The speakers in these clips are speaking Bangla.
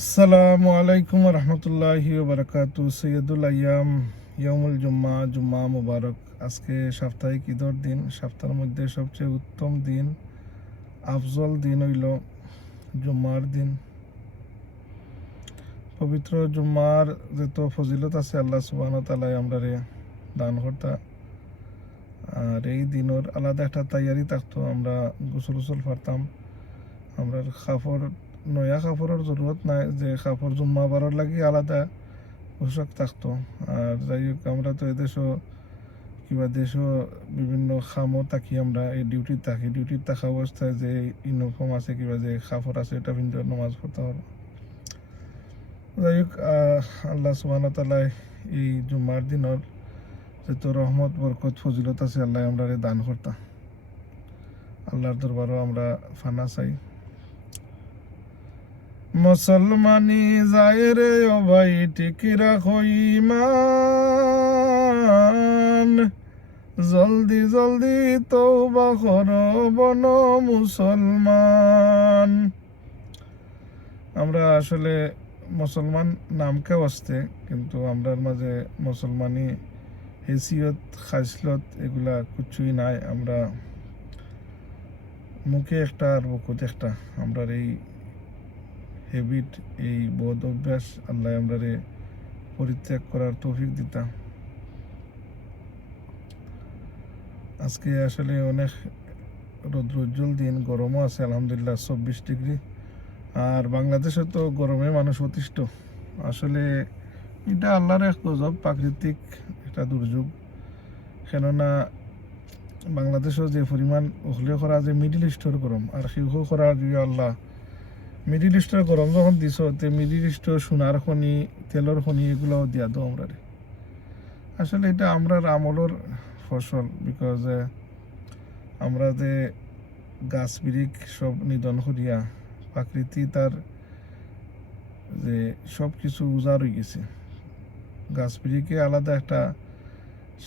আসসালামু আলাইকুম রহমতুল্লাহি বারকাত সৈয়দুল আয়াম ইয়মুল জুম্মা জুম্মা মুবারক। আজকে সাপ্তাহিক ঈদর দিন? সপ্তাহের মধ্যে সবচেয়ে উত্তম দিন, আফজল দিন হইল জুম্মার দিন। পবিত্র জুম্মার যত ফজিলত আছে, আল্লাহ সুবাহ তালাই আমরা রে দান করতা। আর এই দিনের আলাদা একটা তৈয়ারি থাকতো, আমরা গোসল উসল পারতাম আমরা কাপড় নয়া কাপড়ের জরুরত নাই, যে কাপড় জুম্মা বারোর লাগি আলাদা পোশাক থাকতো। আর যাই হোক, আমরা তো এদেশও কিবা দেশও বিভিন্ন খামও থাকি আমরা, এই ডিউটির থাকি। ডিউটির থাকা অবস্থায় যে ইউনিফর্ম আছে, কিবা যে কাপড় আছে, এটা কিন্তু নমাজ পড়তে হবে। যাই হোক আল্লাহ সুবাহ তালাই এই জুম্মার দিনের যত রহমত, বরকত, ফজিলত আছে, আল্লাহ আমরা দান করতাম। আল্লাহর দরবারও আমরা ফানা চাই। মুসলমানি যায় রে ও ভাই, ঠিক রাখো ইমান জলদি জলদি তৌবা কর বন মুসলমান। আমরা আসলে মুসলমান নামকে আসতে কিন্তু আমরার মাঝে মুসলমানি হেসিয়ত, খাসলত এগুলা কিছুই নাই। আমরা মুখে একটা আর বুকুত একটা আমরা এই হ্যাবিট এই বোধ অভ্যাস, আল্লাহ আমরা পরিত্যাগ করার তৌফিক দিতা। আজকে আসলে অনেক রৌদ্রোজ্জ্বল দিন, গরমও আছে, আলহামদুলিল্লাহ, চব্বিশ ডিগ্রি। আর বাংলাদেশে তো গরমে মানুষ অতিষ্ঠ। আসলে এটা আল্লাহর এক গজব, প্রাকৃতিক একটা দুর্যোগ। কেননা বাংলাদেশও যে পরিমাণ ওখলে করা যে মিডিল ইস্টর গরম, আর শিখ করা যে আল্লাহ মিডিল ইস্টের গরম যখন দিছ, তে মিডিল ইস্টের সোনার খনি তেলের খনি এগুলোও দিয়া দো আমরা আসলে এটা আমরার আমলের ফসল বিকজ আমরা যে গাছ বিরিক সব নিধন করিয়া প্রাকৃতি তার যে সব কিছু উজাড় হয়ে গেছে। গাছ বিরিকে আলাদা একটা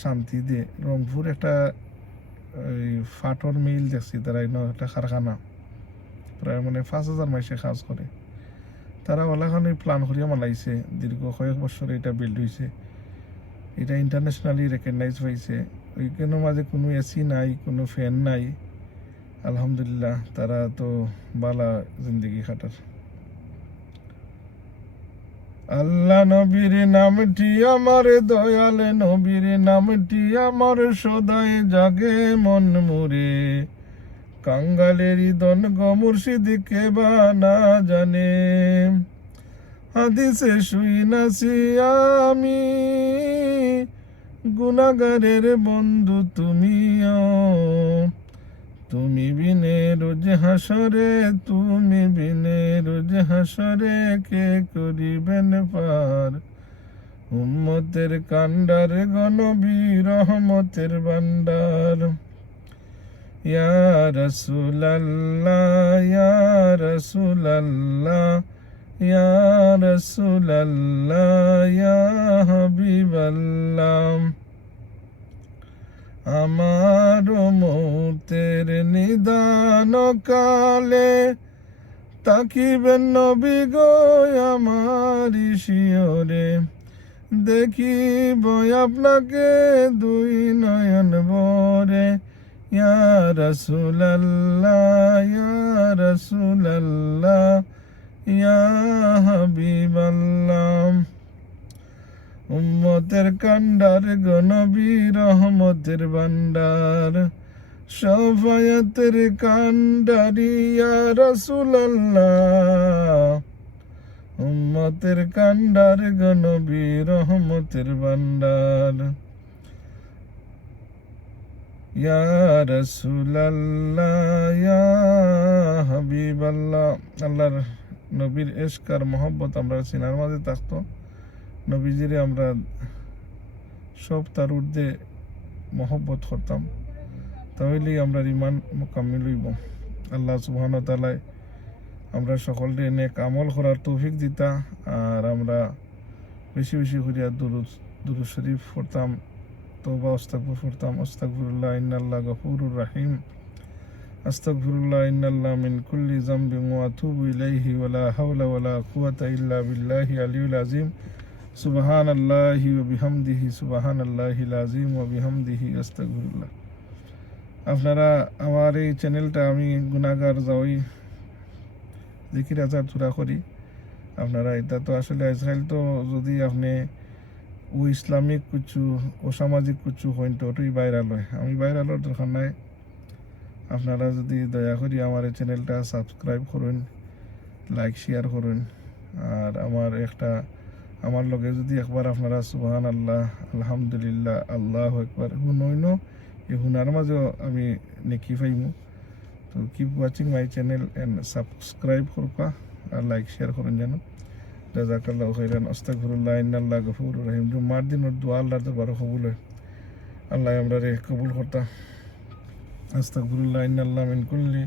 শান্তি দে রংপুর একটা ফাটর মিল দেখছি তারা একটা কারখানা প্রায় মানে পাঁচ হাজার মাইসে কাজ করে। তারা ওলাখানে প্ল্যান করিয়া মালাইছে, দীর্ঘ কয়েক বছর এটা বিল্ড হয়েছে এটা ইন্টারন্যাশনালি রেকগনাইজ হয়েছে ওইখানের মাঝে কোনো এসি নাই, কোনো ফ্যান নাই। আলহামদুলিল্লাহ, তারা তো বালা জিন্দগি খাটার। আল্লাহ নবীর নামটি আমার দয়াল, নবীর নামটি আমার সদাই জাগে মন মুরে কাঙ্গালের দন গো মুর্শিদ কে বা না জানে। হাদিসে শুই নাছি আমি, গুনাগারের বন্ধু তুমিও। তুমি বিনে রোজ হাসরে, তুমি বিনে রোজ হাসরে, কে করিবেন পার? উম্মতের কান্ডার গণবী রহমতের বান্ডার ইয়া রসুলাল্লাহ ইয়া রসুলাল্লাহ ইয়া রসুলাল্লাহ ইয়া হাবিবাল্লাহ আমার মৌতের নিদান কালে তাকিবেন নবী গো আমার শিওরে দেখিব আপনাকে দুই নয়ন বরে ইয়া রসুলাল্লাহ ইয়া রসুলাল্লাহ, ইয়া হাবিবাল্লাহ। উম্মতের কান্ডার গনবী রহমতের বান্ডার সফায়তের কান্ডারিয়া রসুলাল্লাহ। উম্মতের কান্ডার গনবী রহমতের বান্ডার ইয়া রসুলাল্লাহ, ইয়া হাবিবাল্লাহ। আল্লাহর নবীর এশকার মোহব্বত আমরা সিনার মাঝে থাকতো। নবীজিরে আমরা সব তার ঊর্ধ্বে মহব্বত করতাম। তাহলেই আমরা ইমান মোকাম্মিল হইব। আল্লাহ সুবহান তালায় আমরা সকলকে নেক আমল করার তৌফিক দিতা। আর আমরা বেশি বেশি করিয়া দুরুদ দুরুদ শরীফ পড়তাম। তোবা অস্তাকবুর পড়তাম অস্তাকবুরুল্লাহ ইন্নাল্লাহ গফুরুর রাহিম। আস্তাগফিরুল্লাহ, ইন্নাল্লাহ মিন কুল্লি যামবিন ওয়া আতুবু ইলাইহি ওয়া লা হাওলা ওয়া লা কুওয়াতা ইল্লা বিল্লাহি আলিয়্যিল আযীম। সুবহানাল্লাহি ওয়া বিহামদিহি, সুবহানাল্লাহিল আযীম ওয়া বিহামদিহি, আস্তাগফিরুল্লাহ। আপনারা আমার এই চ্যানেলটা আমি গুনাহগার যাওই, জিকির আচার চূড়া করি। আপনারা এটা তো আসলে, আজকাল তো যদি আপনি ও ইসলামিক কিছু অসামাজিক কিছু হইন তো ওটাই ভাইরাল হয়। আমি ভাইরালের দরকার নাই। আপনারা যদি দয়া করি আমার এই চ্যানেলটা সাবস্ক্রাইব করুন লাইক শেয়ার করুন। আর আমার একটা, আমার লগে যদি একবার আপনারা সুবহান আল্লাহ আলহামদুলিল্লাহ, আল্লাহ একবার শুনইন এই শুনার মাঝেও আমি নেকি পাইমু। তো keep watching my channel and subscribe করবা আর লাইক শেয়ার করুন যেন। জাজাকাল্লাহ খৈরান আস্তাকফিরুল্লাহ আল্লাহ গফুর রহিম। জুম্মার দিনের দোয়া আল্লাহর দরবারে কবুল আল্লাহ আমরা রে কবুল করতাম আস্তাকফিরুল্লাহ আল্লাহ মিন কুল্লি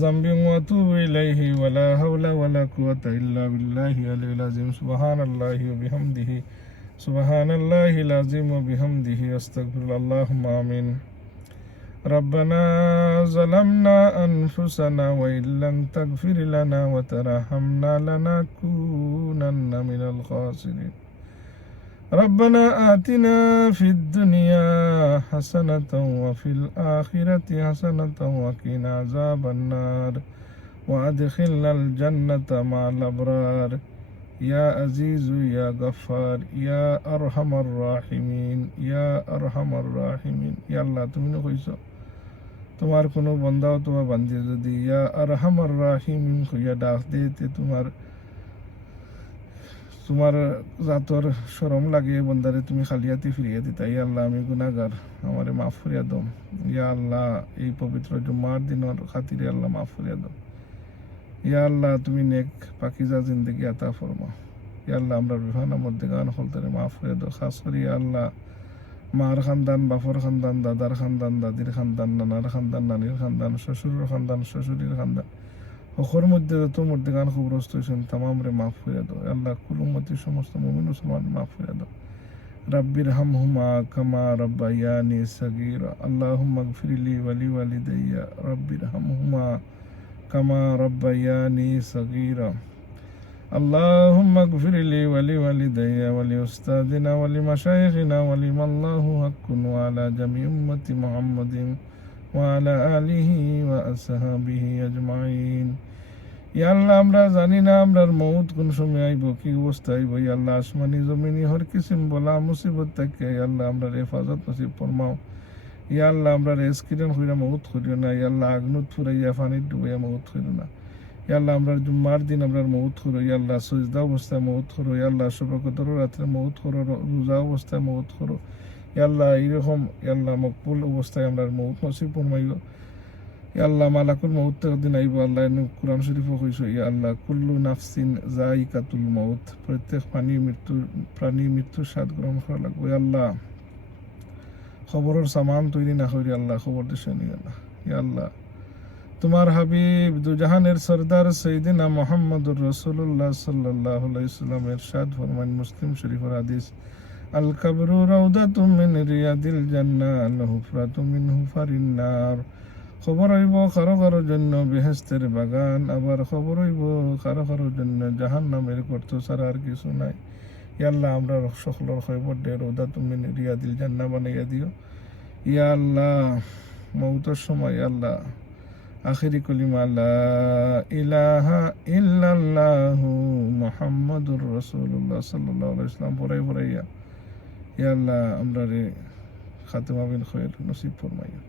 জাম্বি মাতু আতুবু ইলাইহি ওয়া লা হাওলা ওয়া লা কুওয়াতা ইল্লা বিল্লাহি আলিল আযীম। সুবহানাল্লাহি ওয়া বিহামদিহি সুবহানাল্লাহি আল আযীম ওয়া বিহামদিহি, আস্তাগফিরুল্লাহ আমিন। ربنا ظلمنا أنفسنا وإن لم تغفر لنا وترحمنا لنكونن من الخاسرين. ربنا آتنا في الدنيا حسنة وفي الآخرة حسنة وقنا عذاب النار. وأدخلنا الجنة مع الأبرار. يا عزيز يا غفار يا أرحم الراحمين يا أرحم الراحمين. يا الله تمنى তোমার কোনো বন্দাও তোমার বান্ধি যদি, ইয়া আরহামার রাহিম হইয়া ডাক দিতে তোমার তোমার জাতর সরম লাগে বন্দারে তুমি খালিয়াতি ফিরিয়ে দিতা। ইয়া আল্লাহ, আমি গুনাগার আমারে মাফ করিয়া দম ইয়া আল্লাহ, এই পবিত্র জুম্মার দিনের খাতিরে আল্লাহ মাফ করিয়া দম ইয়া আল্লাহ, তুমি নেক, পাকিজা জিন্দগি আতা ফরমা ইয়া আল্লাহ, আমরা বিভিন্ন মধ্যে গান হলতারে মাফ করিয়া দাও। খাস করি আল্লাহ মার খানদান বাপর খানদান দাদার খানদান দাদির খানদান নানার খানদান নানির খানদান শ্বশুরের খানদান শ্বশুরের খানদান অখর মধ্যে যত মধ্যে গান খবরস্ত হয়েছেন তামাম রে মাফ হইয়া দাও আল্লাহ কুলুমতি সমস্ত মুমিন মুসলমান মাফ হইয়া দাও রাব্বির হাম হুমা কামা রব্বায়ানি সগীর আল্লাহ গফিরলি ওয়ালি ওয়ালিদাইয়া রাব্বির হাম হুমা কামা রব্বায়ানি সগীরা اللهم اغفر لي ولوالدي ولأستاذنا ولمشايخنا ولمن الله حق وعلى جميع أمة محمد وعلى آله وأصحابه أجمعين ইয়া আল্লাহ আমরা জানি না আমরার মৌত কোন সময় আইব কি অবস্থা আইব ইয়া আল্লাহ আসমানি জমিনি হর কিসিম বলা মুসিবত থাকে ইয়া আল্লাহ আমরা হেফাজত নসিব ফরমাও ইয়া আল্লাহ আমরা রেস্কিরেন হইরা মৌত করিও না ইয়া আল্লাহ আগ্নুত ফুরাইয়া ফানিত ডুবাইয়া মৌত করিও না ইয়াল্লাহ আমরা জুম্মার দিন আমরা মৌত করো ইয়াল্লাহ সজদা অবস্থায় মৌত করো ইয়াল্লাহ সবকতর রাত্রে মৌত করো রোজা অবস্থায় মৌত করো এইরকম ইয়াল্লাহ মকবুল অবস্থায় আমরা মৌত নসিব মালাকুল দিন আইব, আল্লাহ কোরআন আল্লাহ কুল্লু নাফসিন মৌত প্রত্যেক প্রাণী মৃত্যু প্রাণী মৃত্যুর স্বাদ গ্রহণ করা লাগবে আল্লাহ খবরের সামান তৈরি না করি আল্লাহ খবর আল্লাহ আল্লাহ তোমার হাবিব দুজাহানের সর্দার সৈদিনা মোহাম্মদুর রসুল্লাহ সাল্লাহ ইসলামের সাদ ফরমান মুসলিম শরীফর হাদিস। রৌদা তুমিন রিয়াদিল জান্না আল হুফরা তুমিন হুফারিন নার খবর হইব কারও কারও জন্য বেহেস্তের বাগান আবার খবর হইব কারও কারও জন্য জাহান নামের করত ছাড়া আর কিছু নাই ইয়াল্লাহ আমরা সকলের খবর দে রৌদা তুমিন রিয়াদিল জান্না বানাইয়া দিও ইয়া আল্লাহ মৌতের সময় আল্লাহ আখিরি কলিমা লা ইলাহা ইল্লাল্লাহু মুহাম্মাদুর রাসূলুল্লাহ সাল্লাল্লাহু আলাইহি ওয়াসাল্লাম পড়াই পড়াইয়া ইয়াল্লাহ আমরা রে খাতেমা বিন খয়ের নসিব ফরমাইয়া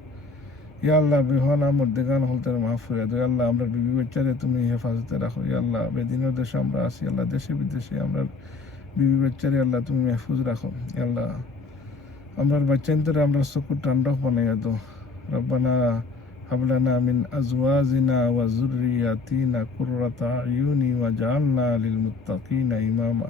ইয়া আল্লাহ, বিহানা মুর্দেগান হলতের মাহফুরিয়া দো। আল্লাহ, আমরা বিবি বাচ্চারে তুমি হেফাজতে রাখো। ইয়া আল্লাহ, বেদিনের দেশে আমরা আছি। আল্লাহ, দেশে বিদেশে আমরা বিবি বাচ্চারে আল্লাহ, তুমি মেহফুজ রাখো। ইয়াল্লাহ আমরার বাচ্চান্তরে আমরা চকুর টান্ডক বানাইয়া দো। রব্বানা হাবলানা মিন আজওয়াজিনা ওয়া যুররিয়াতিনা কুররাতা আয়ুনি ওয়া জাআলনা লিল মুত্তাকিনা ইমামা।